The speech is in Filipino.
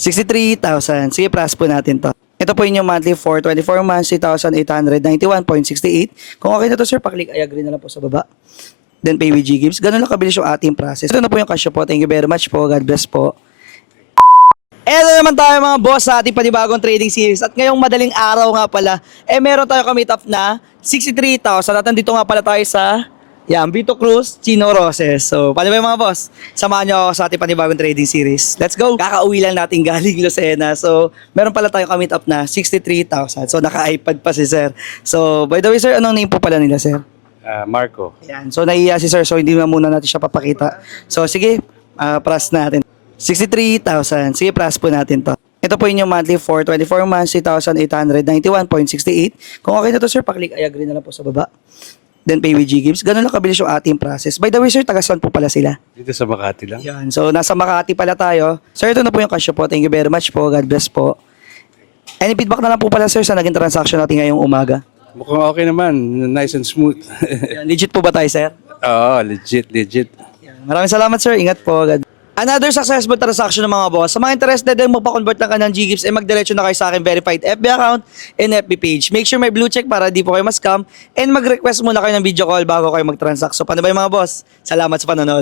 63,000. Sige, plus po natin to. Ito po yung monthly for 24 months, 2,891.68. Kung okay na to sir, paklik I agree na lang po sa baba. Then pay with G-Gives. Ganun lang kabilis yung ating process. Ito na po yung cash po. Thank you very much po. God bless po. Eto naman tayo mga boss sa ating panibagong trading series. At ngayong madaling araw nga pala, meron tayo ka-meet up na 63,000. At nandito nga pala tayo sa Vito Cruz, Chino Roses. So, paano ba yung mga boss? Samahan nyo ako sa ating panibagong trading series. Let's go! Kakauwi lang natin galing Lucena. So, meron pala tayo ka-meet up na 63,000. So, naka-iPad pa si sir. So, by the way sir, anong name po pala nila sir? Marco. Ayan. So, naiiya si sir. So, hindi na muna natin siya papakita. So, sige, plus natin. 63,000. Sige, plus po natin to. Ito po yung monthly for 24 months, 2,891.68. Kung okay na to sir, paklik I agree na lang po sa baba. Then pay with G-Gives. Ganun lang kabilis yung ating process. By the way sir, taga saan po pala sila? Dito sa Makati lang. Yan. So, nasa Makati pala tayo. Sir, ito na po yung cash po. Thank you very much po. God bless po. Any feedback na lang po pala sir sa naging transaction natin ngayong umaga? Mukhang okay naman. Nice and smooth. Yan. Legit po ba tayo sir? Oo, legit. Yan. Maraming salamat sir. Ingat po. God. Another successful transaction ng mga boss. Sa mga interested din magpa-convert ng kanang G-Gives, magdiretso na kayo sa akin verified FB account and FB page. Make sure may blue check para di po kayo ma-scam and mag-request muna kayo ng video call bago kayo mag-transact. So paano ba yung mga boss? Salamat sa panonood.